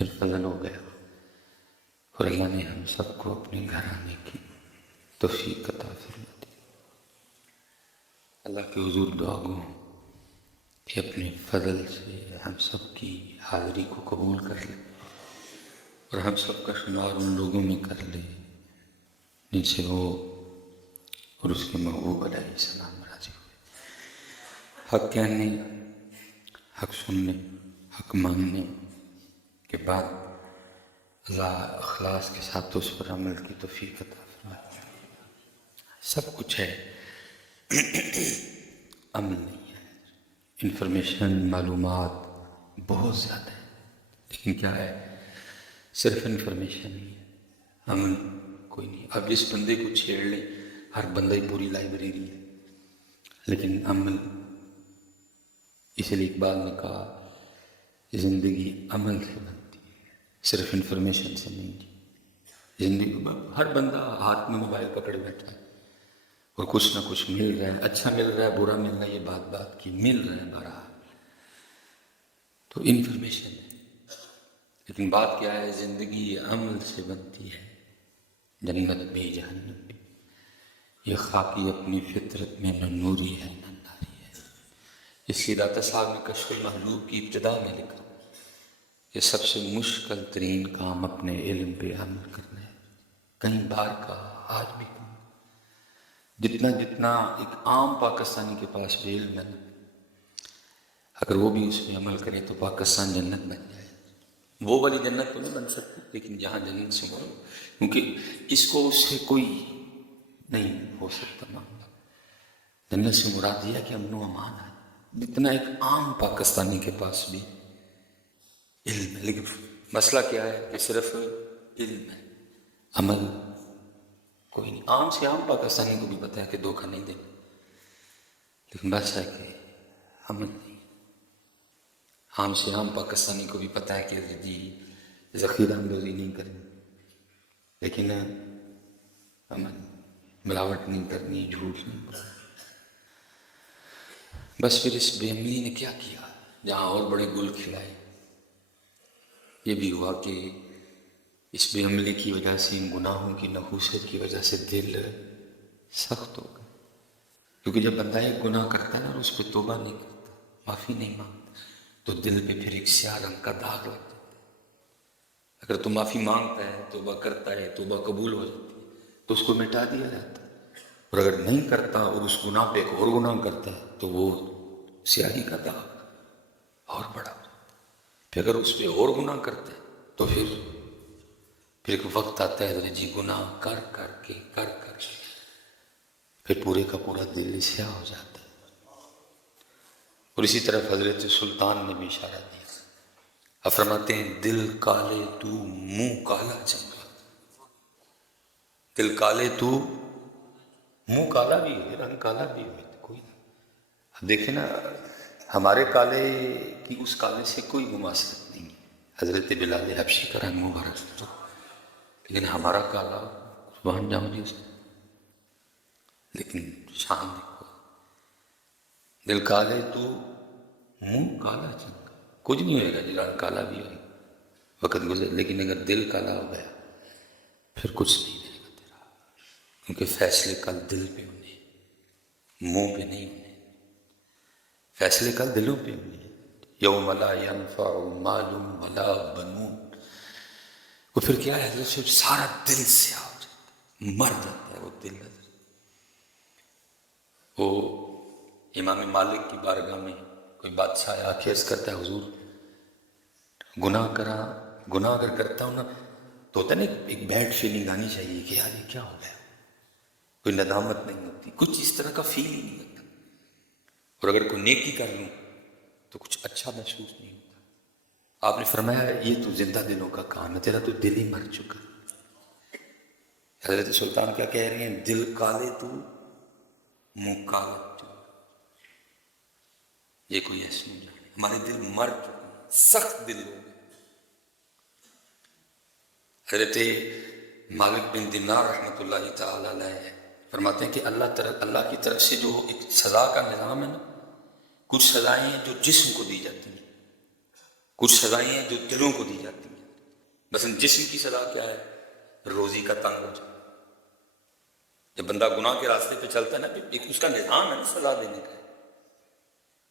پھر فضل ہو گیا اور اللہ نے ہم سب کو اپنے گھر آنے کی توفیق عطا فرما دی۔ اللہ کے حضور دعا گو کہ اپنے فضل سے ہم سب کی حاضری کو قبول کر لے اور ہم سب کا شمار ان لوگوں میں کر لے جن سے وہ اور اس کے محبوب علیہ السلام راضی ہوئے۔ حق کہنے، حق سننے، حق ماننے کے بعد اللہ اخلاص کے ساتھ اس پر عمل کی توفیق عطا فرمائے۔ سب کچھ ہے، عمل نہیں ہے۔ انفارمیشن، معلومات بہت زیادہ ہے، لیکن کیا ہے؟ صرف انفارمیشن نہیں ہے، عمل کوئی نہیں۔ اب جس بندے کو چھیڑ لیں، ہر بندہ ہی پوری لائبریری ہے، لیکن عمل، اس لیے اقبال نے کہا زندگی عمل سے بنتی ہے، صرف انفارمیشن سے نہیں جی۔ زندگی ہر بندہ ہاتھ میں موبائل پکڑ بیٹھا ہے اور کچھ نہ کچھ مل رہا ہے، اچھا مل رہا ہے، برا مل رہا ہے، یہ بات کی مل رہا ہے بہرحال، تو انفارمیشن ہے۔ لیکن بات کیا ہے؟ زندگی عمل سے بنتی ہے، جنت بھی جہنم بھی۔ یہ خاکی اپنی فطرت میں نہ نوری ہے نہ ناری ہے۔ اس لیے داتا صاحب نے کشف المحلوق کی ابتدا میں لکھا کہ سب سے مشکل ترین کام اپنے علم پہ عمل کرنا ہے۔ کئی بار کہا، آج بھی کہا، جتنا ایک عام پاکستانی کے پاس بھی علم ہے، اگر وہ بھی اس پہ عمل کرے تو پاکستان جنت بن جائے۔ وہ والی جنت تو نہیں بن سکتی، لیکن جہاں جنت سے مراد، کیونکہ اس کو اس سے کوئی نہیں ہو سکتا معاملہ۔ جنت سے مراد یہ ہے کہ امن و امان ہے، جتنا ایک عام پاکستانی کے پاس بھی علم ہے۔ لیکن مسئلہ کیا ہے کہ صرف علم ہے، عمل کوئی نہیں۔ عام سے عام پاکستانی کو بھی پتا ہے کہ دھوکہ نہیں دینا، لیکن بس ہے کہ عمل نہیں۔ عام سے عام پاکستانی کو بھی پتا ہے کہ جی ذخیرہ اندوزی نہیں کرنی، لیکن عمل، ملاوٹ نہیں کرنی، جھوٹ نہیں کرنا۔ بس پھر اس بے عملی نے کیا کیا؟ جہاں اور بڑے گل کھلائے، یہ بھی ہوا کہ اس بے عملی کی وجہ سے، ان گناہوں کی نحوست کی وجہ سے دل سخت ہو گیا۔ کیونکہ جب بندہ ایک گناہ کرتا ہے اور اس پہ توبہ نہیں کرتا، معافی نہیں مانگتا، تو دل پہ پھر ایک سیاہ رنگ کا داغ لگ جاتا ہے۔ اگر تو معافی مانگتا ہے، توبہ کرتا ہے، توبہ قبول ہو جاتی ہے، تو اس کو مٹا دیا جاتا ہے۔ اور اگر نہیں کرتا اور اس گناہ پہ ایک اور گناہ کرتا ہے تو وہ سیاہی کا داغ اور بڑا ہو جاتا ہے۔ پھر اگر اس پہ اور گناہ کرتا ہے تو پھر ایک وقت آتا ہے جی گناہ کر کے پھر پورے کا پورا دل سیاہ ہو جاتا ہے۔ اور اسی طرف حضرت سلطان نے بھی اشارہ دیا، فرماتے ہیں دل کالے تو منہ کالا چنگا۔ دل کالے تو منہ کالا بھی ہے، رنگ کالا بھی ہے، کوئی نہیں۔ اب دیکھیں نا، ہمارے کالے کی اس کالے سے کوئی مماثلت نہیں ہے، حضرت بلال حبشی کا رنگ مبارک، لیکن ہمارا کالا سبحان جاؤں سے، لیکن شان دیکھو، دل کالے تو منہ کالا چنگا۔ کچھ نہیں ہوئے گا جی، رنگ کالا بھی ہوئے، وقت گزر، لیکن اگر دل کالا ہو گیا پھر کچھ نہیں رہے گا تیرا، کیونکہ فیصلے کل دل پہ ہونے، منہ پہ نہیں ہونے، فیصلے کل دلوں پہ ہونے۔ یوم لا ینفع مال ولا بنون، وہ پھر کیا ہے؟ حضرت سارا دل سیاہ ہو جاتا ہے، مر جاتا ہے وہ دل۔ وہ امام مالک کی بارگاہ میں کوئی بادشاہ آ کے عرض کرتا ہے حضور گناہ اگر کرتا ہوں نا تو ہوتا ہے نا ایک بیڈ فیلنگ آنی چاہیے کہ یار یہ کیا ہو گیا، کوئی ندامت نہیں ہوتی، کچھ اس طرح کا فیل ہی نہیں ہوتا۔ اور اگر کوئی نیکی کر لوں تو کچھ اچھا محسوس نہیں ہوتا۔ آپ نے فرمایا یہ تو زندہ دلوں کا کام ہے، تیرا تو دل ہی مر چکا۔ حضرت سلطان کیا کہہ رہے ہیں؟ دل کالے تو منہ کالا چنگا۔ یہ کوئی ایسے نہیں جانے، ہمارے دل مر چکے، سخت دل ہو گئے۔ حضرت مالک بن دینار رحمۃ اللہ تعالی علیہ فرماتے ہیں کہ اللہ کی طرف سے جو ایک سزا کا نظام ہے نا، کچھ سزائیں ہیں جو جسم کو دی جاتی ہیں، کچھ سزائیں ہیں جو دلوں کو دی جاتی ہیں۔ مثلا جسم کی سزا کیا ہے؟ روزی کا تنگ ہو جائے. جب بندہ گناہ کے راستے پہ چلتا ہے نا، ایک اس کا نظام ہے نا سزا دینے کا.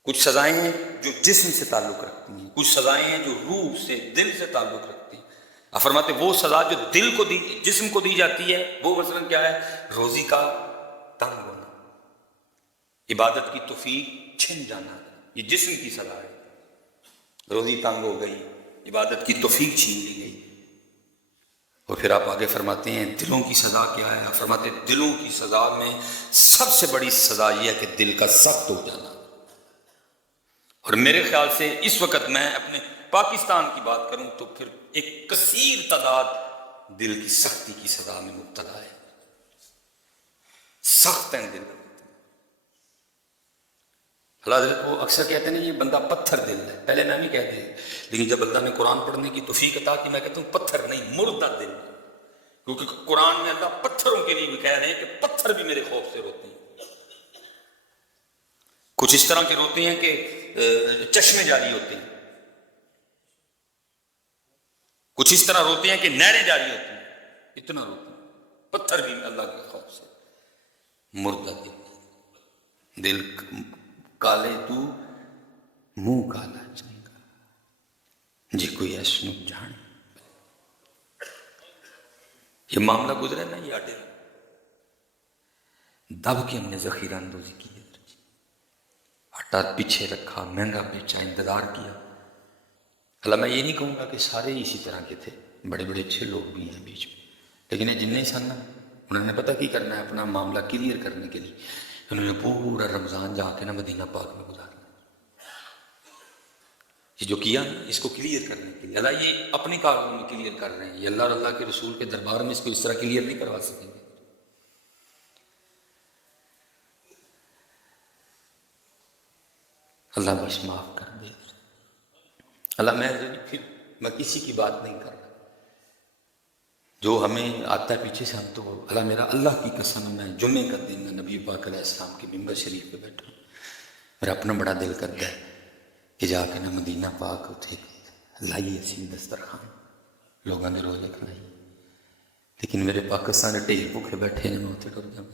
کچھ سزائیں ہیں جو جسم سے تعلق رکھتی ہیں، کچھ سزائیں ہیں جو روح سے، دل سے تعلق رکھتی ہیں. آپ فرماتے وہ سزا جو دل کو دی، جسم کو دی جاتی ہے، وہ مثلا کیا ہے؟ روزی کا تنگ ہونا، عبادت کی توفیق چھن جانا، یہ جسم کی سزا ہے. روزی تنگ ہو گئی، عبادت کی توفیق چھین لی گئی. اور پھر آپ آگے فرماتے ہیں دلوں کی سزا کیا ہے؟ آپ فرماتے ہیں دلوں کی سزا میں سب سے بڑی سزا یہ ہے کہ دل کا سخت ہو جانا. اور میرے خیال سے اس وقت میں اپنے پاکستان کی بات کروں تو پھر ایک کثیر تعداد دل کی سختی کی سزا میں مبتلا ہے. سخت ہیں دل. اللہ حضرت کو اکثر کہتے ہیں یہ بندہ پتھر دل ہے. پہلے میں بھی کہتے ہیں، لیکن جب اللہ نے قرآن پڑھنے کی توفیق عطا کی میں کہتا ہوں پتھر نہیں، مردہ دل. کیونکہ قرآن میں اللہ پتھروں کے لیے بھی کہہ رہے ہیں کہ پتھر بھی میرے خوف سے روتے ہیں. کچھ اس طرح کے روتے ہیں کہ چشمے جاری ہوتے ہیں، کچھ اس طرح روتے ہیں کہ نہریں جاری ہوتی ہیں. اتنا روتے ہیں پتھر بھی اللہ کے خوف سے. مردہ دل، دل کالے تو منہ کالا چنگا جی کوئی ایسنو جانے. یہ معاملہ گزرا نا، یہ آٹے دب کے ہم نے ذخیرہ اندوزی کی ہے. آٹا پیچھے رکھا، مہنگا بیچا، انتظار کیا. اللہ میں یہ نہیں کہوں گا کہ سارے اسی طرح کے تھے، بڑے بڑے اچھے لوگ بھی ہیں بیچ میں، لیکن یہ جن سن انہوں نے پتہ کی کرنا ہے اپنا معاملہ کلیئر کرنے کے لیے انہوں نے پورا رمضان جا کے نا مدینہ پاک میں گزارنا. یہ جو کیا نا اس کو کلیئر کرنے کے لیے، اللہ یہ اپنے کاروں میں کلیئر کر رہے ہیں. یہ اللہ اور اللہ کے رسول کے دربار میں اس کو اس طرح کلیئر نہیں کروا سکیں گے. اللہ بس معاف کر دے. اللہ میں کسی کی بات نہیں کر رہا، جو ہمیں آتا ہے پیچھے سے ہم تو اللہ میرا اللہ کی قسم میں جمعے کا دن نبی پاک علیہ السلام کے ممبر شریف پہ بیٹھا ہوں. میرا اپنا بڑا دل کرتا ہے کہ جا کے نا مدینہ پاک اتھے لائیے اسی دسترخوان لوگوں نے روزے کھلائیے، لیکن میرے پاکستان ٹھیک بھوکے بیٹھے ہیں میں اتنے ڈر جاؤں.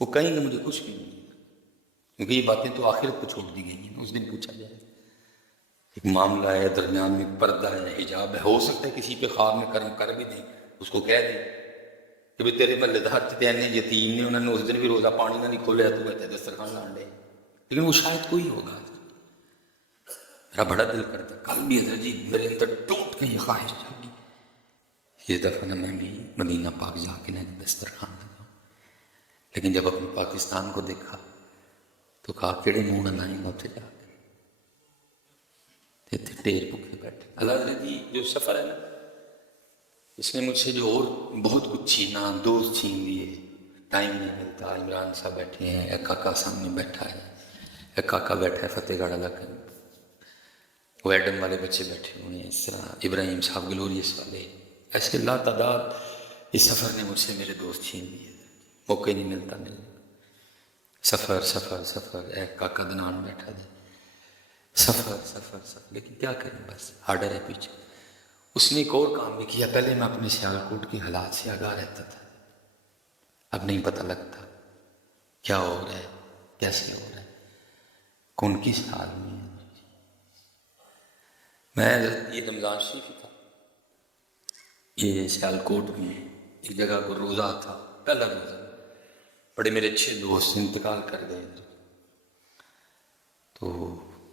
وہ کہیں گے مجھے کچھ بھی نہیں، کیونکہ یہ باتیں تو آخرت کو چھوڑ دی گئی ہیں. اس دن پوچھا جائے ایک معاملہ ہے، درمیان میں پردہ ہے، حجاب ہے، ہو سکتا ہے کسی پہ خواب میں کرم کر بھی دیں، اس کو کہہ دیں کہ بھی تیرے محلے دار تھے یتیم نے، انہوں نے اس دن بھی روزہ پانی نہ نہیں کھولیا، تو کہتے دسترخوان لان لے. لیکن وہ شاید کوئی ہوگا. میرا بڑا دل کرتا کل بھی حضرت جی میرے اندر ٹوٹ کے یہ خواہش جاگی اس دفعہ میں بھی مدینہ پاک جا کے نہ دسترخوان لگاؤں. لیکن جب اپنے پاکستان کو دیکھا تو کہا کیڑے منہ نہ لائیں گا اتنے جا کے ٹیر بھوکے بیٹھے. اللہ حضرت جی جو سفر ہے نا اس نے مجھ سے جو اور بہت کچھ چھینا، دوست چھین لیے، ٹائم نہیں ملتا. عمران صاحب بیٹھے ہیں، ایک کاکا سامنے بیٹھا ہے، ایک کاکا بیٹھا ہے فتح گڑھ علاقے میں، وہ ایڈم والے بچے بیٹھے ہوئے ہیں، اس طرح ابراہیم صاحب گلوریس والے، ایسے لا تعداد. اس سفر نے مجھ سے میرے دوست چھین لیے، موقع نہیں ملتا ملنے. سفر سفر سفر، ایک کاکا دنان بیٹھا دے، سفر سفر سفر. لیکن کیا کریں، بس آرڈر ہے پیچھے. اس نے ایک اور کام بھی کیا. پہلے میں اپنے سیالکوٹ کے حالات سے آگاہ رہتا تھا، اب نہیں پتہ لگتا کیا ہو رہا ہے، کیسے ہو رہا ہے، کون کس حال میں ہے. میں یہ رمضان شریف تھا، یہ سیالکوٹ میں ایک جگہ کو روزہ تھا، پہلا روزہ. بڑے میرے اچھے دوست انتقال کر گئے، تو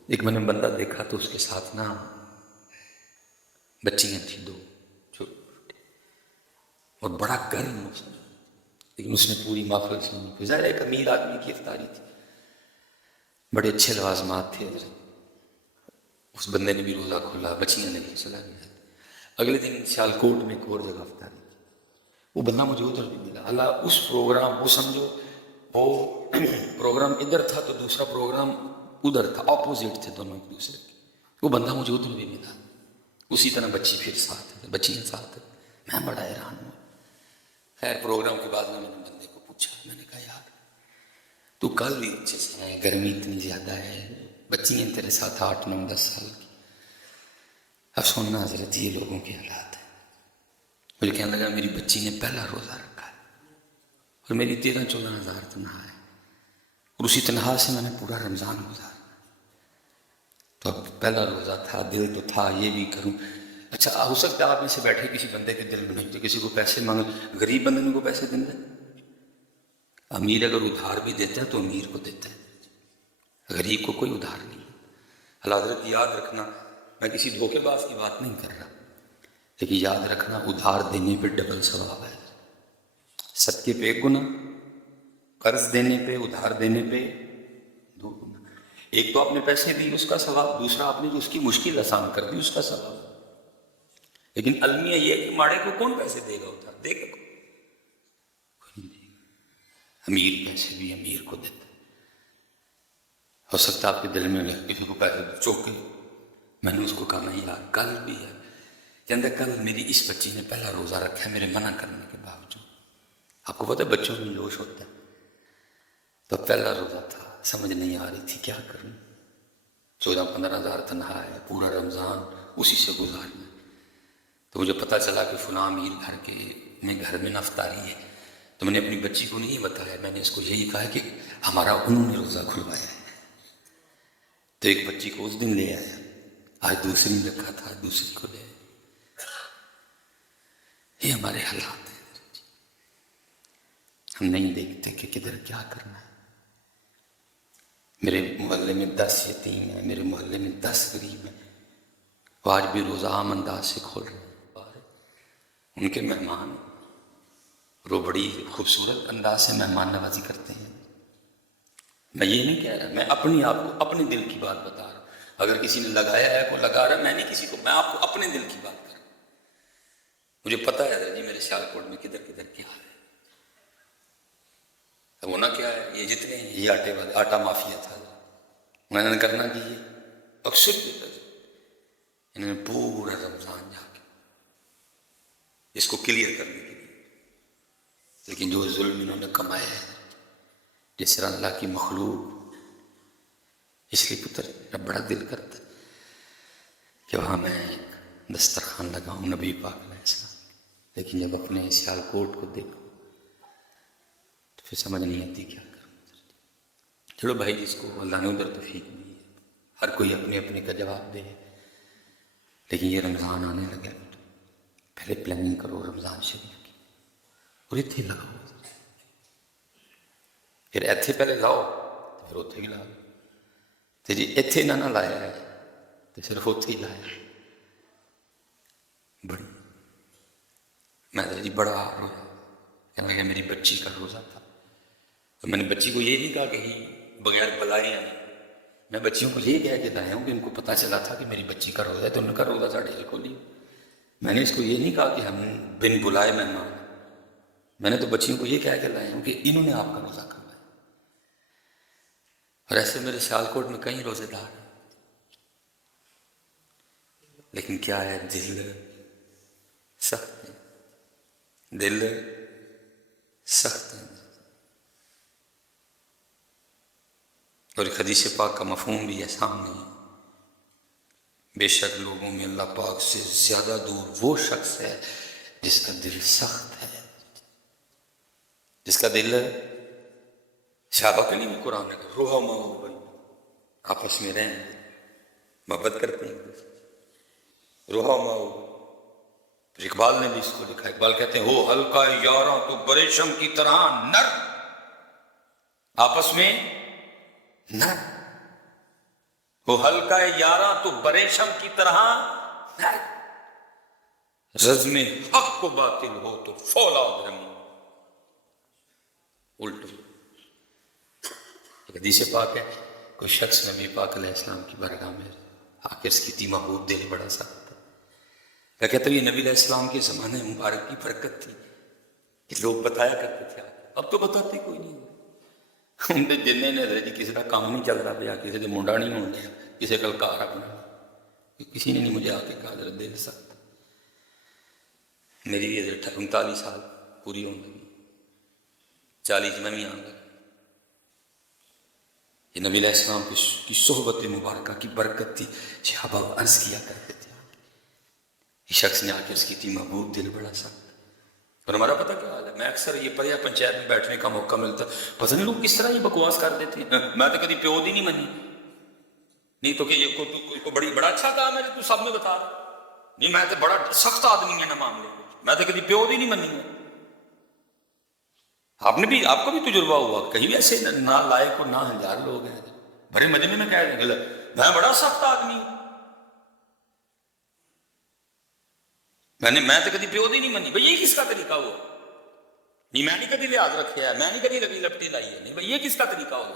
ایک میں نے بندہ دیکھا تو اس کے ساتھ نا بچیاں تھیں دو چھوٹی، اور بڑا گرم موسم، لیکن اس نے پوری محفل سنی. ظاہر ایک امیر آدمی کی افطاری تھی، بڑے اچھے لوازمات تھے. اس بندے نے بھی روزہ کھولا، بچیاں لے کے چلا گیا. اگلے دن سیالکوٹ میں ایک اور جگہ افطاری تھی، وہ بندہ مجھے ادھر بھی ملا. اللہ اس پروگرام وہ سمجھو، وہ پروگرام ادھر تھا تو دوسرا پروگرام ادھر تھا، اپوزٹ تھے دونوں ایک دوسرے کے. وہ بندہ مجھے ادھر بھی ملا، اسی طرح بچی پھر ساتھ ہے، بچیاں ساتھ ہے. میں بڑا حیران ہوں. خیر پروگرام کے بعد میں نے بندے کو پوچھا، میں نے کہا یار تو کل بھی اچھے سے ہے، گرمی اتنی زیادہ ہے، بچیاں تیرے ساتھ 8 9 10 سال کی. اب سننا حضرت یہ لوگوں کے حالات ہیں. مجھے کہنے لگا میری بچی نے پہلا روزہ رکھا ہے اور میری 13-14 ہزار تنخواہ ہے اور اسی تنخواہ سے میں نے پورا رمضان گزارا. تو اب پہلا روزہ تھا، دل تو تھا یہ بھی کروں. اچھا ہو سکتا ہے آپ میں سے بیٹھے کسی بندے کے دل میں نہیں، تو کسی کو پیسے مانگ، غریب بندے کو پیسے دیں گے. امیر اگر ادھار بھی دیتا ہے تو امیر کو دیتا ہے، غریب کو کوئی ادھار نہیں. اللہ حضرت یاد رکھنا، میں کسی دھوکے باز کی بات نہیں کر رہا، لیکن یاد رکھنا ادھار دینے پہ ڈبل ثواب ہے. صدقے پہ 1 گنا، قرض دینے پہ، ادھار دینے پہ 2 گنا. ایک تو آپ نے پیسے دی اس کا ثواب، دوسرا آپ نے جو اس کی مشکل آسان کر دی اس کا ثواب. لیکن المیہ یہ کہ ماڑے کو کون پیسے دے گا؟ ادھار دے گا کوئی نہیں دے گا. امیر پیسے بھی امیر کو دیتا. ہو سکتا ہے آپ کے دل میں کسی کو پیسے چوکے. میں نے اس کو کہا نہیں یار کل بھی ہے، کہتا کل میری اس بچی نے پہلا روزہ رکھا ہے میرے منع کرنے کے باوجود. آپ کو پتہ ہے بچوں میں جوش ہوتا ہے. تو پہلا روزہ تھا، سمجھ نہیں آ رہی تھی کیا کروں. 14-15 ہزار تنخواہ ہے، پورا رمضان اسی سے گزارنا. تو مجھے پتہ چلا کہ فلاں امیر گھر میں افطاری ہے. تو میں نے اپنی بچی کو نہیں بتایا، میں نے اس کو یہی کہا کہ ہمارا انہوں نے روزہ کھلوایا ہے. تو ایک بچی کو اس دن لے آیا، آج دوسری رکھا تھا، آج دوسری کو لے آیا. یہ ہمارے حالات ہیں. ہم نہیں دیکھتے کہ کدھر کیا کرنا ہے. میرے محلے میں 10 یتیم ہیں، میرے محلے میں 10 غریب ہیں، وہ آج بھی روزہ عام انداز سے کھول رہے ہیں. ان کے مہمان وہ بڑی خوبصورت انداز سے مہمان نوازی کرتے ہیں. میں یہ نہیں کہہ رہا، میں اپنی آپ کو اپنے دل کی بات بتا رہا ہوں. اگر کسی نے لگایا ہے کوئی لگا رہا ہے، میں نہیں کسی کو، میں آپ کو اپنے دل کی بات کر رہا ہوں. مجھے پتہ ہے جی میرے سیالکوٹ میں کدھر کدھر کیا ہے. اب ہونا کیا ہے، یہ جتنے ہیں یہ آٹے والے، آٹا مافیا تھا. میں نے کرنا کہ یہ اکثر انہوں نے پورا رمضان جا کے اس کو کلیئر کرنے کے لیے، لیکن جو ظلم انہوں نے کمایا ہے جس طرح اللہ کی مخلوق، اس لیے پتر میرا بڑا دل کرتا ہے کہ وہاں میں ایک دسترخوان لگاؤں نبی پاک علیہ السلام. لیکن جب اپنے سیالکوٹ کو دیکھو تو پھر سمجھ نہیں آتی کیا کروں. چلو بھائی جس کو اللہ نے ادھر توفیق دی ہے، ہر کوئی اپنے اپنے کا جواب دے. لیکن یہ رمضان آنے لگے، پہلے پلاننگ کرو رمضان شریف کی، اور اتنے لگاؤ، پھر ایتھے پہلے لاؤ تو پھر اتنے بھی لاؤ. تو جی اتنے نہ لایا ہے تو صرف اتنے ہی لایا. بڑی میں جی بڑا روزہ، کہنے لگا میری بچی کا روزہ تھا. تو میں نے بچی کو یہ نہیں کہا کہ بغیر بلائے ہیں، میں بچیوں کو یہ کہہ کے لایا ہوں کہ ان کو پتہ چلا تھا کہ میری بچی کا روزہ ہے تو ان کا روزہ ساڑھے کھولی. میں نے اس کو یہ نہیں کہا کہ ہم بن بلائے مہمان، میں نے تو بچیوں کو یہ کہہ کے لایا ہوں کہ انہوں نے آپ کا روزہ کروایا. اور ایسے میرے سیالکوٹ میں کئی روزے دار ہیں، لیکن کیا ہے دل سخت ہے، دل سخت ہے. اور حدیث پاک کا مفہوم بھی ہے سامنے. بے شک لوگوں میں اللہ پاک سے زیادہ دور وہ شخص ہے جس کا دل سخت ہے، جس کا دل صحابہ کے لیے بھی قرآن ہے روح و آپس میں رہیں، محبت کرتے ہیں روح و. اقبال نے بھی اس کو لکھا. اقبال کہتے ہیں ہو ہلکا یاراں تو بریشم کی طرح نر، آپس میں نر. ہو ہلکا یاراں تو بریشم کی طرح نر، رزم حق کو باطل ہو تو فولاد ہے. الٹو حدیث پاک ہے، کوئی شخص نبی پاک علیہ السلام کی بارگاہ میں آ کے اس کی تیمہ بود دل بڑا سخت تھا. میں کہتا ہوں یہ نبی علیہ السلام کے زمانے مبارک کی برکت تھی کہ لوگ بتایا کرتے تھے. اب تو بتاتے کوئی نہیں. ان کے جننے نے جی کسی کا کام نہیں چلتا پیا، کسی کا منڈا نہیں ہو گیا، کسی کا کار اپنا، کسی نے نہیں مجھے آ کے کہا ذرا دل سخت. میری بھی 39 سال پوری ہونے لگی، 40 میں بھی آنے لگا. یہ نبی علیہ السلام کی صحبت مبارکہ کی برکت تھی. صحابہ عرض کیا کرتے تھے شخص نے آ کے اس کی تھی محبوب دل بڑا سخت. اور ہمارا پتہ کیا حال ہے, میں اکثر یہ پڑھیا پنچایت میں بیٹھنے کا موقع ملتا, پتہ نہیں لوگ کس طرح یہ بکواس کر دیتے ہیں. میں تو کبھی پیو دی نہیں منی, نہیں تو کہ یہ کو بڑا اچھا کام ہے تو سب میں بتا رہا نہیں, میں تو بڑا سخت آدمی ہے نا معاملے میں, میں تو کبھی پیو دی نہیں منی ہے. آپ کو بھی تجربہ ہوا کہیں بھی ایسے نہ لائق اور نہ ہنجار لوگ ہیں بڑے مجمع میں کہہ دیں میں بڑا سخت آدمی ہوں, میں تو کبھی پیو دی نہیں منی. بھائی یہ کس کا طریقہ ہوا؟ نہیں میں نہیں کبھی لحاظ رکھا ہے, میں نہیں کبھی لگی لپٹی لائی ہے, نہیں بھائی یہ کس کا طریقہ ہوا؟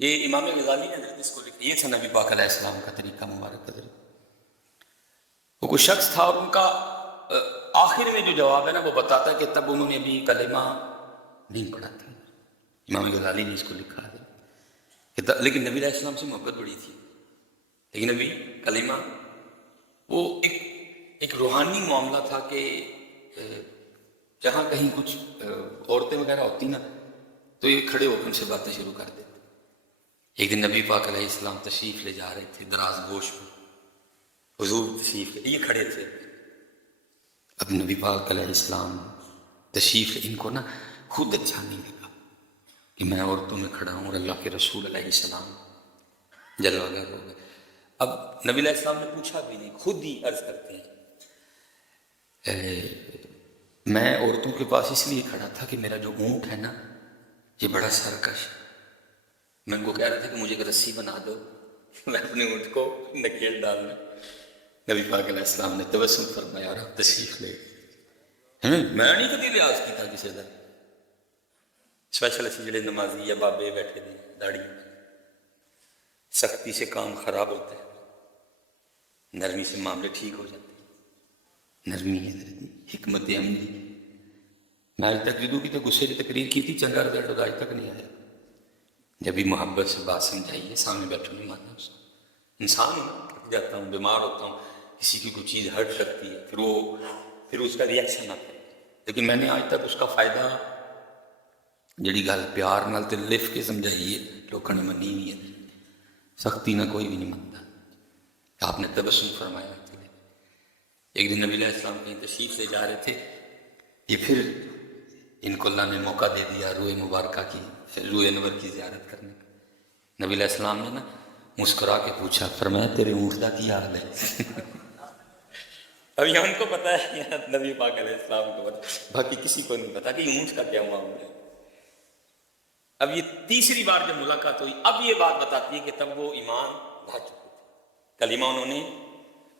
یہ امام غزالی نے حضرت اس کو لکھا, یہ تھا نبی پاک علیہ السلام کا طریقہ مبارک قدر. وہ کوئی شخص تھا اور ان کا آخر میں جو جواب ہے نا وہ بتاتا ہے کہ تب انہوں نے ابھی کلمہ نہیں پڑھا تھا. امام غزالی نے اس کو لکھا ہے لیکن نبی علیہ السلام سے محبت بڑی تھی, لیکن ابھی کلمہ وہ ایک روحانی معاملہ تھا کہ جہاں کہیں کچھ عورتیں وغیرہ ہوتی نا تو یہ کھڑے ہو کے ان سے باتیں شروع کر دیتے. ایک دن نبی پاک علیہ السلام تشریف لے جا رہے تھے دراز گوش پر, حضور تشریف لے, یہ کھڑے تھے. اب نبی پاک علیہ السلام تشریف لے, ان کو نا خود اچھا نہیں لگا کہ میں عورتوں میں کھڑا ہوں اور اللہ کے رسول علیہ السلام جلوہ گر ہو گئے. اب نبی علیہ السلام نے پوچھا بھی نہیں, خود ہی عرض کرتے ہیں میں عورتوں کے پاس اس لیے کھڑا تھا کہ میرا جو اونٹ ہے نا یہ بڑا سرکش, میں ان کو کہہ رہا تھا کہ مجھے ایک رسی بنا دو, میں اپنے اونٹ کو نکیل ڈالنا. نبی پاک علیہ السلام نے تبسم فرمایا اور آپ تشریف لے. میں نہیں کبھی لحاظ کی تھا کسی کا, اسپیشل ایسے جڑے نمازی یا بابے بیٹھے تھے داڑھی, سختی سے کام خراب ہوتا ہے, نرمی سے معاملے ٹھیک ہو جاتے ہیں. نرمی ہے, حکمت عملی. میں آج تک جدو کی تو غصے کی تقریر کی تھی, چنگا رزلٹ آج تک نہیں آیا. جب بھی محبت سے بات سمجھائیے, سامنے بیٹھو نہیں ماننا. انسان ہوں, جاتا ہوں, بیمار ہوتا ہوں, کسی کی کوئی چیز ہرٹ سکتی ہے, پھر اس کا ریئیکشن آتا ہے. لیکن میں نے آج تک اس کا فائدہ جڑی گل پیار نال تے لکھ کے سمجھائیے لوگوں نے منی نہیں ہے. سختی نہ کوئی بھی نہیں منتا. آپ نے تبسم فرمایا. ایک دن نبی علیہ السلام کہیں تشریف لے جا رہے تھے, یہ پھر ان کو اللہ نے موقع دے دیا روئے مبارکہ کی, روئے انور کی زیارت کرنے کا. نبی علیہ السلام نے نا مسکرا کے پوچھا, فرمایا تیرے اونٹ کا کیا حال ہے؟ اب یہ ان کو پتا ہے یا نبی پاک علیہ السلام کو پتا, باقی کسی کو نہیں پتا کہ اونٹ کا کیا معاملہ ہے. اب یہ تیسری بار جب ملاقات ہوئی, اب یہ بات بتاتی ہے کہ تب وہ ایمان لا چکے تھے, کلمہ انہوں نے.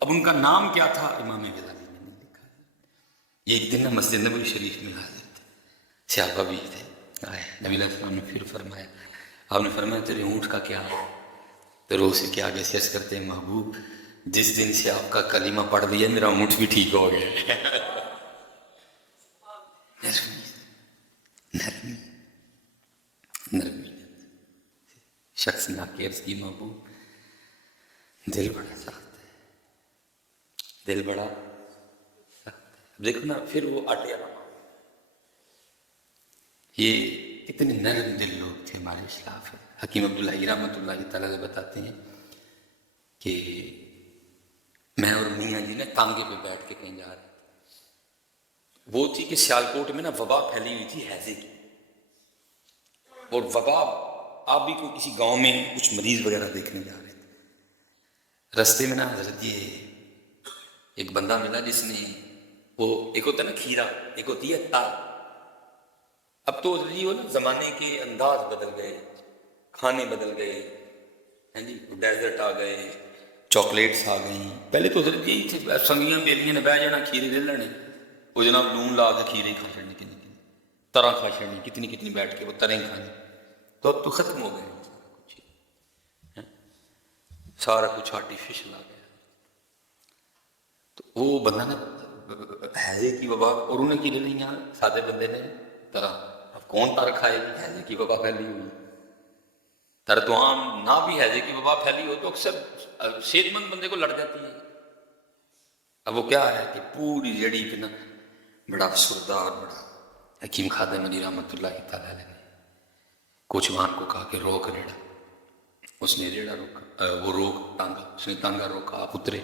اب ان کا نام کیا تھا امام غزالی نے نہیں لکھا. یہ ایک دن مسجد نبوی شریف میں حاضر تھے, صحابہ بھی تھے, آئے نبی علیہ السلام نے پھر فرمایا, آپ نے فرمایا تیرے اونٹ کا کیا ہے؟ تو روح سے کیا آگے سرچ کرتے ہیں, محبوب جس دن سے آپ کا کلمہ پڑھ دیا میرا اونٹ بھی ٹھیک ہو گیا. نرمی نرمی شخص نہ کہ عرض کی محبوب دل بڑا سخت ہے, دل بڑا سخت ہے. دیکھو نا پھر وہ آٹے والا, یہ اتنے نرم دل لوگ تھے ہمارے اسلاف. حکیم عبداللہ رحمۃ اللہ تعالیٰ بتاتے ہیں کہ میں اور میاں جی نے تانگے پہ بیٹھ کے کہیں جا رہے تھے. وہ تھی کہ سیالکوٹ میں نا وبا پھیلی ہوئی تھی ہیضے کی, اور وبا آپ بھی کوئی کسی گاؤں میں کچھ مریض وغیرہ دیکھنے جا رہے تھے. رستے میں نا حضرت یہ ایک بندہ ملا جس نے وہ ایک ہوتا ہے نا کھیرا, ایک ہوتی ہے تال. اب تو حضرت وہ نا زمانے کے انداز بدل گئے, کھانے بدل گئے, ہاں جی ڈیزرٹ آ گئے, چاکلیٹس آ گئیں. پہلے تو حضرت یہی تھے, سنگیاں بیلیاں نے بہ جانا کھیرے لے لینے, وہ جناب لون لا کے کھیرے کھا چڑنے, طرح کھا چڑنی, کتنی کتنی بیٹھ کے وہ طرح کھانے. تو اب تو ختم ہو گئے سارا کچھ آرٹیفیشل آ گیا. تو وہ بندہ نا حیضے کی وبا, اور انہیں کی لے لیں سادے بندے نے طرح. اب کون تر کھائے گی, حیضے کی وبا پھیلی ہوئی. تر تو عام نہ بھی حیضے کی وبا پھیلی ہو تو اکثر صحت مند بندے کو لڑ جاتی ہے. اب وہ کیا ہے کہ پوری جڑی پہ نا بڑا افسردہ اور بڑا حکیم خادم علی رحمۃ اللہ تعالیٰ نے کوچوان کو کہا کہ روک ریڑا. اس نے ریڑا روکا, وہ روک ٹانگا, اس نے ٹانگا روکا, آپ اترے.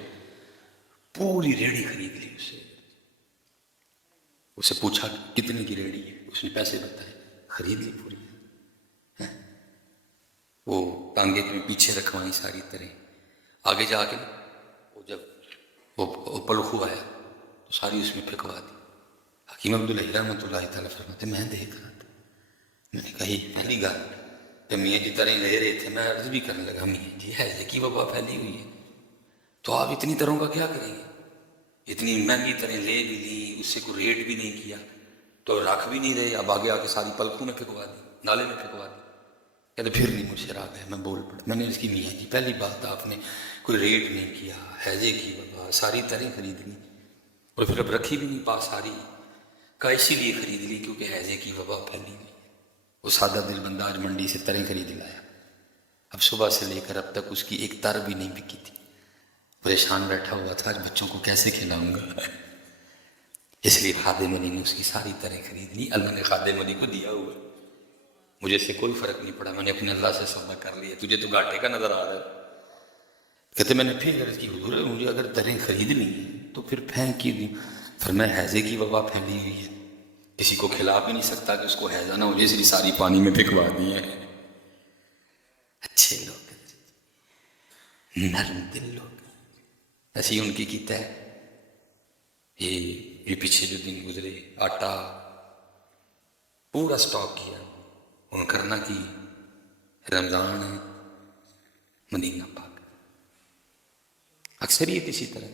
پوری ریڑھی خرید لی اسے پوچھا کتنے کی ریڑھی ہے، اس نے پیسے بتائے، خرید لی پوری. وہ ٹانگے میں پیچھے رکھوائی ساری طرح. آگے جا کے وہ جب وہ پلخو آیا تو ساری اس میں پھینکوا دی. حکیم عبداللہ رحمۃ اللہ تعالیٰ فرماتے میں دیکھ رہا تھا، میں نے کہی پہلی گل جب میاں جی طرح لے رہے تھے، میں عرض بھی کرنے لگا میاں جی ہے کی وبا پھیلی ہوئی ہے تو آپ اتنی طرحوں کا کیا کریں گے؟ اتنی مہنگی طرح لے بھی لی، اس سے کوئی ریٹ بھی نہیں کیا تو رکھ بھی نہیں رہے، اب آگے آ کے ساری پلکوں میں پھینکوا دی، نالے میں پھینکوا دی. کہتے پھر نہیں مجھ سے راگ ہے، میں بول پڑا. میں نے اس کی میاں جی پہلی بات آپ نے کوئی ریٹ نہیں کیا، حیضے کی وبا ساری طرح خرید لی اور پھر اب رکھی بھی نہیں پاس ساری کا، اسی لیے خرید لی کیونکہ حیضے کی وبا پھیلی ہوئی. وہ سادہ دل بندہ آج منڈی سے تریں خرید لایا، اب صبح سے لے کر اب تک اس کی ایک تر بھی نہیں بکی تھی، پریشان بیٹھا ہوا تھا آج بچوں کو کیسے کھلاؤں گا. اس لیے خادم علی نے اس کی ساری طرح خرید لی. اللہ نے خادم علی کو دیا ہوا، مجھے اس سے کوئی فرق نہیں پڑا، میں نے اپنے اللہ سے سودا کر لیا، تجھے تو گھاٹے کا نظر آ رہا ہے. کہتے میں نے پھر عرض کی حضور مجھے اگر تریں خریدنی ہے تو پھر پھینک کی دوں. فرمایا حیضے کی وبا پھیلی ہوئی ہے، کسی کو کھلا بھی نہیں سکتا کہ اس کو حیضہ نہ ہو جائے، اس لیے ساری پانی میں پھینکوا دی ہے. اچھے لوگ نرم دل لوگ ایسی ان کی کیتا ہے. یہ پیچھے جو دن گزرے آٹا پورا سٹاک کیا، ان کرنا کی رمضان ہے مدینہ پاک، اکثریت اسی طرح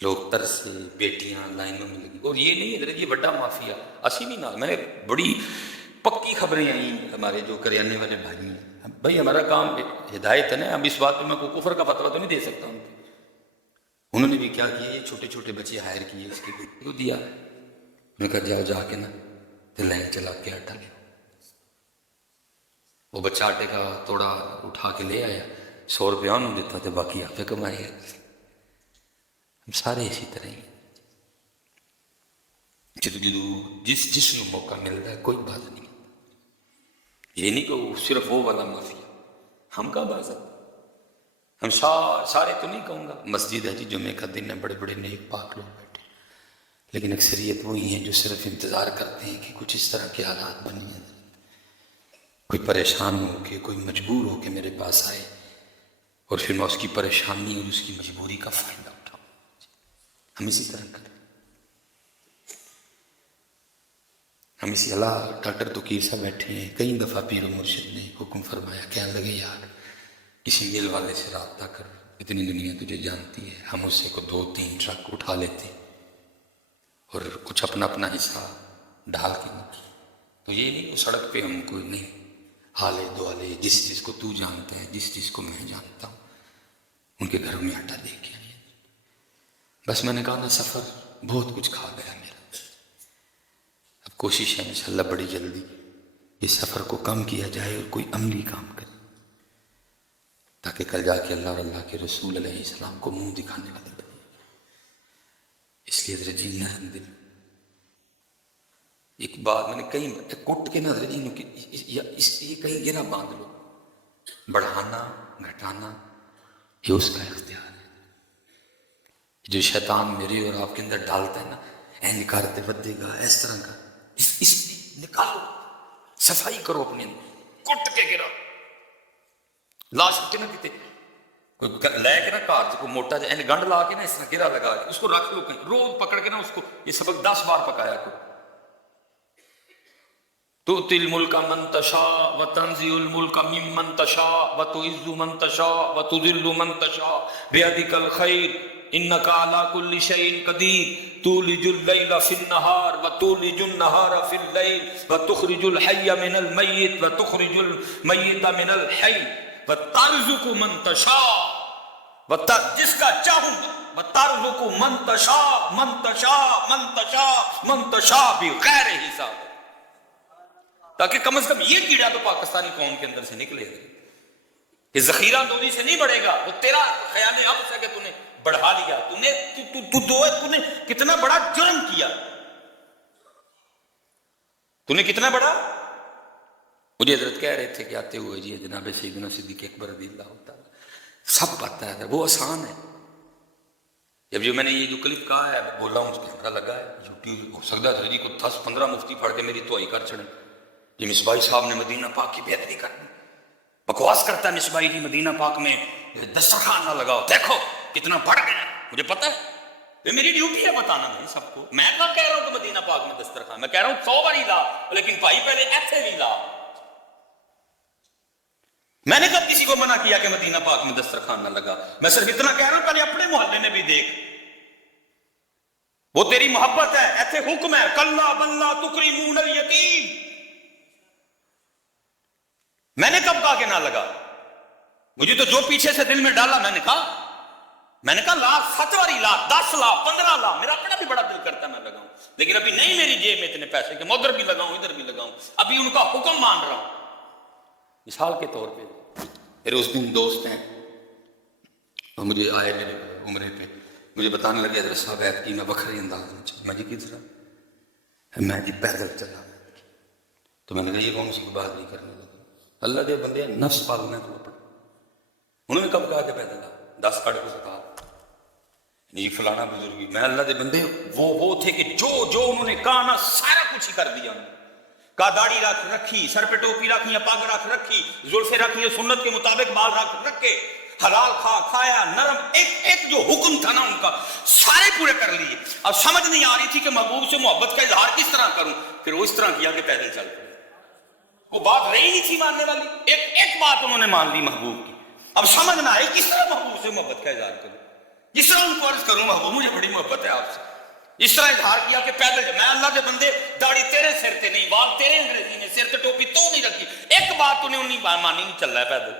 لوگ ترسے بیٹیاں لائنوں میں لگی. اور یہ نہیں حضرت یہ بڑا مافیا اسی نہیں نہ، میں نے بڑی پکی خبریں آئیں ہمارے جو کریانے والے بھائی ہیں، بھائی ہمارا کام ہدایت ہے نا، اب اس بات میں کوئی کفر کا فتویٰ تو نہیں دے سکتا ہوں. انہوں نے بھی کیا کیا، یہ چھوٹے چھوٹے بچے ہائر کیے، اس کی بیٹی کو دیا. میں کہا جاؤ جا کے نا تو لائن چلا کے آٹا لے. وہ بچہ آٹے کا توڑا اٹھا کے لے آیا، 100 روپیہ انہوں دیتا تھا، باقی آپ کمائے. ہم سارے اسی طرح ہی جس میں موقع مل رہا ہے کوئی بات نہیں. یہ نہیں کہ صرف وہ والا مافیا، ہم کہاں باز ہیں، ہم سارے تو نہیں کہوں گا. مسجد ہے جی، جمعے کا دن ہے، بڑے بڑے نیک پاک لوگ بیٹھے، لیکن اکثریت وہی ہیں جو صرف انتظار کرتے ہیں کہ کچھ اس طرح کے حالات بن جائیں، کوئی پریشان ہو کے، کوئی مجبور ہو کے میرے پاس آئے اور پھر میں اس کی پریشانی اور اس کی مجبوری کا فائدہ اٹھاؤں. ہم اسی طرح کریں. ہم اسی اللہ ڈاکٹر توقیر صاحب بیٹھے ہیں، کئی دفعہ پیر و مرشد نے حکم فرمایا، کہنے لگے یار کسی میل والے سے رابطہ کر، اتنی دنیا تجھے جانتی ہے، ہم اس سے کو 2-3 ٹرک اٹھا لیتے اور کچھ اپنا اپنا حصہ ڈھال کے نہیں. تو یہ نہیں کہ سڑک پہ ہم کوئی نہیں، حالے دوالے جس چیز کو تو جانتا ہے، جس چیز کو میں جانتا ہوں، ان کے گھروں میں آٹا دے کے آئے. بس میں نے کہا نا سفر بہت کچھ کھا گیا میرا، اب کوشش ہے انشاءاللہ بڑی جلدی اس سفر کو کم کیا جائے اور کوئی عملی کام کرے، تاکہ کل جا کے اللہ اور اللہ کے رسول علیہ السلام کو منہ دکھانے والے بنے. اس لیے حضرت جی نرم دل. ایک بات میں نے کہیں کٹ کے نہ حضرت جی یہ کہیں گرا باندھ لو، بڑھانا گھٹانا یہ اس کا اختیار ہے. جو شیطان میرے اور آپ کے اندر ڈالتا ہے نا، این کرتے بدے گا اس طرح کا، اس نکالو، صفائی کرو اپنے اندر. کٹ کے گرا لاش کے نہ کتے کوئی لے کے نا کار کو موٹا جائے گنڈ لا کے نا اس طرح گرا لگا کے اس کو رکھ لو کہیں، روز پکڑ کے نا اس کو یہ سبق 10 بار پکایا کرو. تؤتی الملک من تشاء وتنزع الملک ممن تشاء وتعز من تشاء وتذل من تشاء بیدک الخیر انک علی کل شیء قدیر تولج اللیل فی النہار وتولج النہار فی اللیل وتخرج الحی من المیت وتخرج المیت من الحی وترزق من تشاء جس کا چاہوں وترزق من تشاء من تشاء من تشاء من تشاء بغیر حساب. تاکہ کم از کم یہ کیڑا تو پاکستانی قوم کے اندر سے نکلے گا. یہ ذخیرہ اندوزی سے نہیں بڑھے گا. وہ تیرا خیال ہے اب سے کہ تو نے بڑھا لیا، تو نے کتنا بڑا جرم کیا، تو نے کتنا بڑا. مجھے حضرت کہہ رہے تھے کہ آتے ہوئے جی جناب سیدنا صدیق اکبر رضی اللہ تعالیٰ سب پتہ ہے وہ آسان ہے، جب جو میں نے یہ جو کلپ کہا ہے بول رہا ہوں، اس کیمرہ لگا ہے یوٹیوب، ہو سکتا ہے جی کو 10-15 مفتی پڑھ کے میری دعائی کر چھڑیں کہ مصباحی صاحب نے مدینہ پاک کی بہتری کر دی، بکواس کرتا ہے مصباحی جی مدینہ پاک میں دسترخوان نہ لگاؤ، دیکھو کتنا بڑھ گیا۔ مجھے پتہ ہے، یہ میری ڈیوٹی ہے بتانا میں سب کو۔ میں کہاں کہہ رہا ہوں کہ مدینہ پاک میں دسترخوان، میں کہہ رہا ہوں 100 باری لا، لیکن بھائی پہلے ایتھے بھی لا۔ میں نے کب کسی کو منع کیا کہ مدینہ پاک میں دسترخوان نہ لگا؟ میں صرف اتنا کہہ رہا ہوں پہلے اپنے محلے میں بھی دیکھ، وہ تیری محبت ہے، ایتھے حکم ہے کلا بلا تکریمون الیتیم۔ میں نے کب کہا کہ نہ لگا؟ مجھے تو جو پیچھے سے دل میں ڈالا میں نے کہا لا، 7 باری لا، 10 لا، 15 لا، میرا اپنا بھی بڑا دل کرتا میں لگاؤں، لیکن ابھی نہیں میری جیب میں اتنے پیسے کہ میں ادھر بھی لگاؤں ادھر بھی لگاؤں، ابھی ان کا حکم مان رہا ہوں۔ مثال کے طور پہ میرے اس دن دوست ہیں، اور مجھے آئے میرے عمرے پہ، مجھے بتانے لگے حضرت صاحب ایت کی میں بکھرے انداز میں چلا۔ میں جی کس طرح؟ میں جی پیدل چلا۔ تو میں نے کہا یہ کون سی بات نہیں کرنے لگا، اللہ دے بندے نفس پالنا تو اپنا۔ انہوں نے کب کہا کہ پیدل آ 10 کڑ کو سکھا نہیں فلانا بزرگی، میں اللہ دے بندے وہ تھے کہ جو انہوں نے کہا نا سارا کچھ ہی کر دیا۔ کہا داڑھی رکھی، سر پہ ٹوپی رکھی، پگ رکھی، زلفیں رکھی، سنت کے مطابق بال رکھے، حلال کھایا، نرم، ایک جو حکم تھا نا ان کا سارے پورے کر لیے۔ اب سمجھ نہیں آ رہی تھی کہ محبوب سے محبت کا اظہار کس طرح کروں، پھر وہ اس طرح کیا کہ پیدل چل پڑے۔ وہ بات رہی نہیں تھی ماننے والی، ایک بات انہوں نے مان لی محبوب کی۔ اب سمجھ نہ آئی کس طرح محبوب سے محبت کا اظہار کروں، جس طرح ان کو عرض کروں محبوب مجھے بڑی محبت ہے آپ سے، اس طرح اظہار کیا کہ پیدل۔ میں اللہ کے بندے داڑھی تیرے سر تے نہیں، بال تیرے انگریزی میں، سر تے ٹوپی تو نہیں رکھی، ایک بات انہیں نہیں مانی، نہیں چل رہا ہے پیدل۔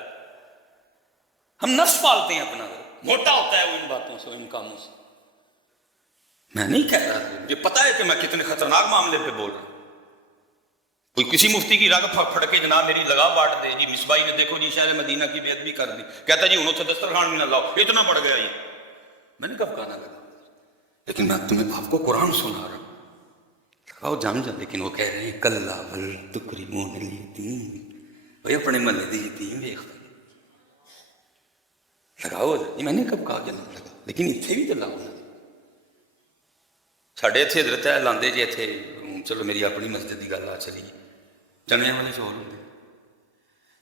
ہم نفس پالتے ہیں اپنا، موٹا ہوتا ہے وہ ان باتوں سے، ان کاموں سے۔ میں نہیں کہہ رہا، مجھے پتا ہے کہ میں کتنے خطرناک معاملے پہ بول رہا ہوں۔ کوئی کسی مفتی کی رگ پھڑ کے جناب میری لگا بانٹ دے جی مصباحی نے دیکھو جی شہر مدینہ کی بے ادبی کر دی، کہتا جی انہوں سے دسترخوان بھی نہ لاؤ، اتنا بڑھ گیا یہ۔ میں نے کب کہا نہ لگا، لیکن میں تمہیں آپ کو قرآن سنا رہا ہوں، لگاؤ جم جا۔ لیکن وہ کہہ رہے ہیں کلا بل تکریمون الیتیم، بھائی اپنے محلے دی یتیم دیکھ لگاؤ جی۔ میں نے کب کہا کہ نہیں لگا، لیکن اتنے بھی تو لاؤ نا۔ ساڈے اتنے حضرت ہے لاندے جی، اتنے چلو میری اپنی مسجد کی گل آ چلی، چنے والے چاول ہوتے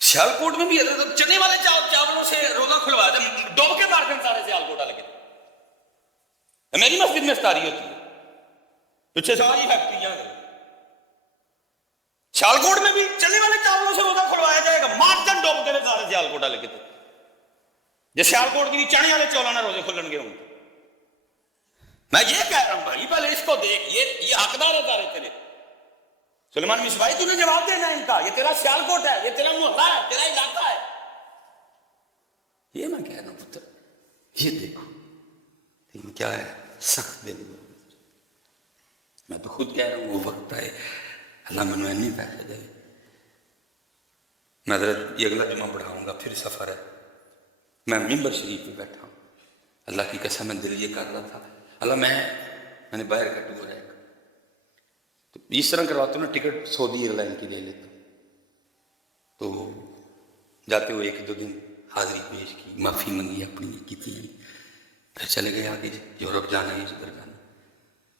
سیالکوٹ میں بھی حضرت چنے والے چاولوں سے روزہ کھلوایا تھا، ڈوب کے مار کر سارے سیالکوٹ والے کے۔ میری مسجد میں افطاری ہوتی ہے، پیچھے ساری فیکٹریاں ہیں۔ سیالکوٹ میں بھی چنے والے چاولوں سے روزہ کھلوایا جائے گا، مار کر ڈوب کے سارے سیالکوٹ والے کے۔ جی سیالکوٹ کی بھی چنے والے چاولوں نے روزے کھلن گے ہوں۔ میں یہ کہہ رہا ہوں بھائی پہلے اس کو دیکھ، یہ حقدار ہے سارے تیرے۔ سلیمان مصباحی تُو نے جواب دینا ہے ان کا، یہ تیرا سیالکوٹ ہے، یہ تیرا محلہ ہے، تیرا علاقہ ہے۔ یہ میں کہہ رہا ہوں پتر یہ دیکھو لیکن کیا ہے سخت دل۔ میں تو خود کہہ رہا ہوں وہ وقت ہے اللہ منوین نہیں پیسے دے۔ میں حضرت یہ اگلا جمعہ پڑھاؤں گا، پھر سفر ہے، میں ممبر شریف پہ بیٹھا ہوں، اللہ کی قسم میں دل یہ کر رہا تھا اللہ میں نے باہر کا ٹور ہے تو اس طرح کرواتا ہوں نا، ٹکٹ سعودی ایئر لائن کی لے لیتا ہوں، تو جاتے ہوئے 1-2 دن حاضری پیش کی، معافی منگی اپنی کی تھی، پھر چلے گئے آگے یورپ جانا ہے، ادھر جانا،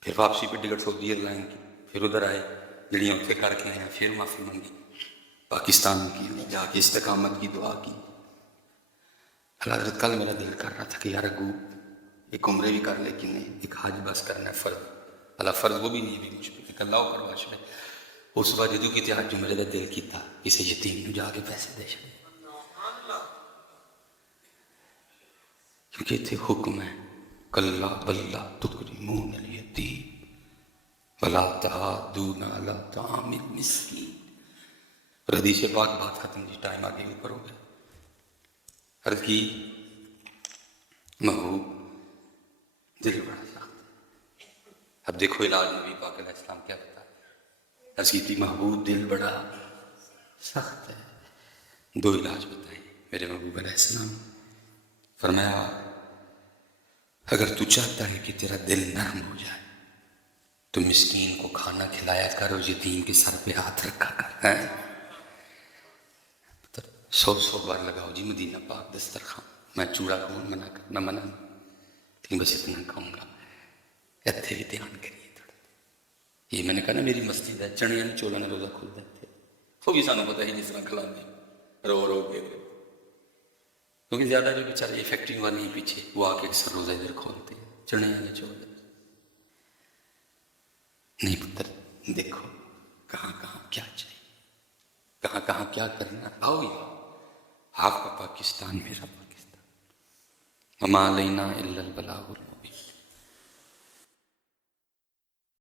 پھر واپسی پہ ٹکٹ سعودی ایئر لائن کی، پھر ادھر آئے جڑیاں اتنے کر کے آئے، پھر معافی منگی، پاکستان میں کی، جا کے استقامت کی دعا کی۔ اللہ حضرت کل میرا دل کر رہا تھا کہ یار اگو ایک عمرے بھی کر لے کہ نہیں، ایک حج بس کرنا ہے فرض، اللہ فرض وہ بھی نہیں بھی مجھ پہ کہ اللہ کر واش میں اس وقت جدو کی حج میرے کا دل کیتا کسی یتیم کو جا کے پیسے دے چڑے، کیونکہ اتنے حکم ہے کلا بلا تکریمون الیتیم ولا تحاضون علی طعام المسکین۔ حدیث پاک بات ختم جی، ٹائم آگے اوپر ہو گیا۔ عرض کی محبوب دل بڑا سخت، اب دیکھو علاج نبی پاک علیہ السلام کیا بتا ہے، عرض کی تھی محبوب دل بڑا سخت ہے، 2 علاج بتائے میرے محبوب علیہ السلام۔ فرمایا اگر تو چاہتا ہے کہ تیرا دل نرم ہو جائے تو مسکین کو کھانا کھلایا کر اور یتیم کے سر پہ ہاتھ رکھا کر۔ 100 بار لگاؤ جی مدینہ پاک دسترخوان، میں چوڑا کھاؤں منع کرنا منع نہیں، بس اتنا کہوں گا اتنے بھی دھیان کریے تھوڑا. یہ میں نے کہا نا میری مسجد ہے, چڑیاں چولا نے روزہ کھلتا ہے, وہ بھی سانوں پتہ ہی جس طرح کھلانے رو رو کے, کیونکہ زیادہ جو بیچارے یہ فیکٹری والے ہیں پیچھے وہ آ کے اکثر روزہ ادھر کھولتے ہیں, چڑیاں نے چولا. نہیں پتر دیکھو کہاں کہاں کیا چاہیے, کہاں کہاں کیا کرنا. آؤ یہ آپ کا پاکستان میرا پاکستان, وما علینا الا البلاغ المبین.